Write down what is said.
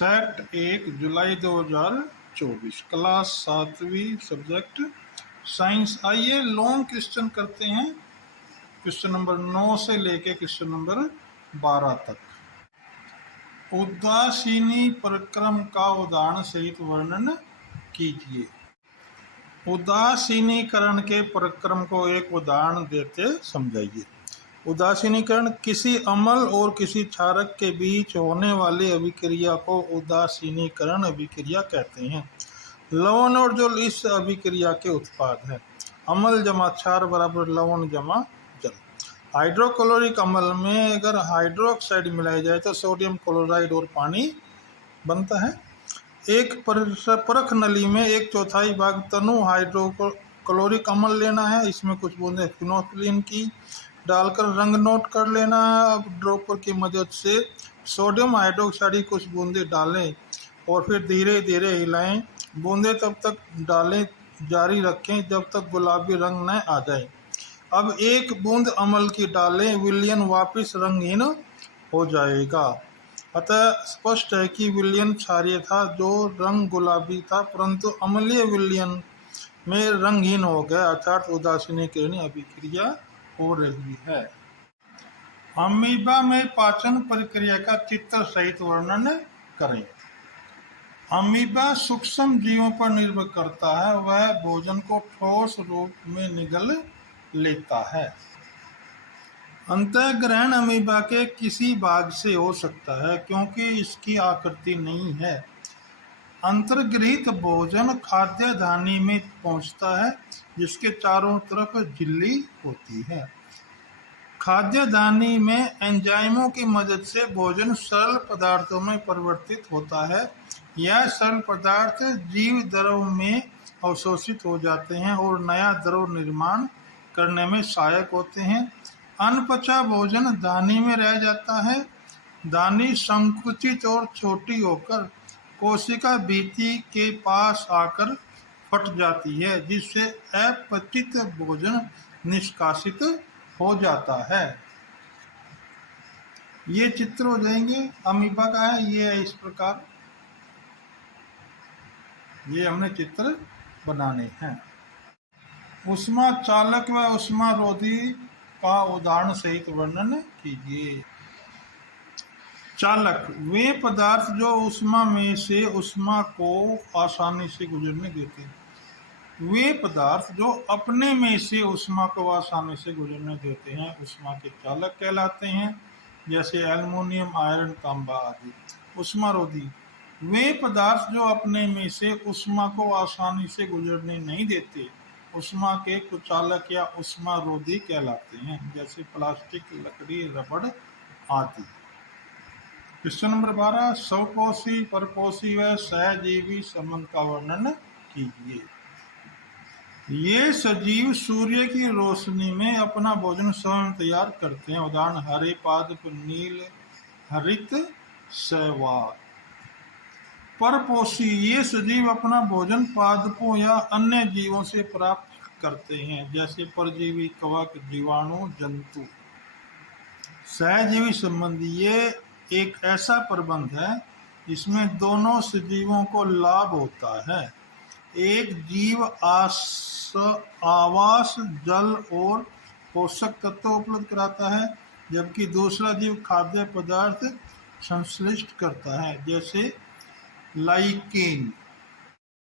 Set 1 जुलाई 2024 class 7वीं subject science. आइए long question करते हैं। क्वेश्चन नंबर 9 से लेके क्वेश्चन नंबर 12 तक। उदासीनी परक्रम का उदाहरण सहित वर्णन कीजिए। उदासीनीकरण के परक्रम को एक उदाहरण देते समझाइए। उदासीनीकरण किसी अम्ल और किसी क्षारक के बीच होने वाली अभिक्रिया को उदासीनीकरण अभिक्रिया कहते हैं। लवण और जल इस अभिक्रिया के उत्पाद है। अम्ल जमा क्षार बराबर लवण जमा जल। हाइड्रोक्लोरिक अम्ल में अगर हाइड्रोक्साइड मिलाई जाए तो सोडियम क्लोराइड और पानी बनता है। एक परख नली में 1/4 भाग तनु हाइड्रोक्लोरिक अम्ल लेना है। इसमें कुछ बूंदें फिनोल्फिन की डालकर रंग नोट कर लेना है। अब ड्रॉपर की मदद से सोडियम हाइड्रोक्साइड की कुछ बूंदें डालें और फिर धीरे धीरे हिलाएं। बूंदें तब तक डालें जारी रखें जब तक गुलाबी रंग न आ जाए। अब एक बूंद अम्ल की डालें, विलयन वापस रंगहीन हो जाएगा। अतः स्पष्ट है कि विलयन क्षारीय था जो रंग गुलाबी था, परंतु अम्लीय विलयन में रंगहीन हो गया, अर्थात उदासीनीकरण अभिक्रिया हो रही है। अमीबा में पाचन प्रक्रिया का चित्र सहित वर्णन करें। अमीबा सूक्ष्म जीवों पर निर्भर करता है। वह भोजन को ठोस रूप में निगल लेता है। अंतःग्रहण अमीबा के किसी भाग से हो सकता है क्योंकि इसकी आकृति नहीं है। अंतर्गृहित भोजन खाद्य धानी में पहुंचता है जिसके चारों तरफ झिल्ली होती है। खाद्य धानी में एंजाइमों की मदद से भोजन सरल पदार्थों में परिवर्तित होता है। यह सरल पदार्थ जीव द्रव में अवशोषित हो जाते हैं और नया द्रव निर्माण करने में सहायक होते हैं। अनपचा भोजन धानी में रह जाता है। धानी संकुचित और छोटी होकर कोशिका भित्ति के पास आकर फट जाती है जिससे अपचित भोजन निष्कासित हो जाता है। ये चित्र हो जाएंगे अमीबा का है। ये है इस प्रकार, ये हमने चित्र बनाने हैं। उष्मा चालक व उष्मा रोधी का उदाहरण सहित वर्णन कीजिए। चालक वे पदार्थ जो उष्मा में से उष्मा को आसानी से गुजरने देते हैं। वे पदार्थ जो अपने में से उष्मा को आसानी से गुजरने देते हैं उष्मा के चालक कहलाते हैं, जैसे एल्युमिनियम, आयरन, तांबा आदि। उष्मारोधी वे पदार्थ जो अपने में से उष्मा को आसानी से गुजरने नहीं देते उष्मा के कुचालक या उष्मारोधी कहलाते हैं, जैसे प्लास्टिक, लकड़ी, रबड़ आदि। क्वेश्चन नंबर 12 स्वकोशी, परपोषी व सहजीवी संबंध का वर्णन कीजिए। ये सजीव सूर्य की रोशनी में अपना भोजन स्वयं तैयार करते हैं। उदाहरण हरे पादप, नील हरित शैवाल। परपोषी ये सजीव अपना भोजन पादपों या अन्य जीवों से प्राप्त करते हैं, जैसे परजीवी, कवक, जीवाणु, जंतु। सहजीवी संबंध ये एक ऐसा प्रबंध है जिसमें दोनों सजीवों को लाभ होता है। एक जीव आवास, जल और पोषक तत्व उपलब्ध कराता है, जबकि दूसरा जीव खाद्य पदार्थ संश्लिष्ट करता है, जैसे लाइकेन।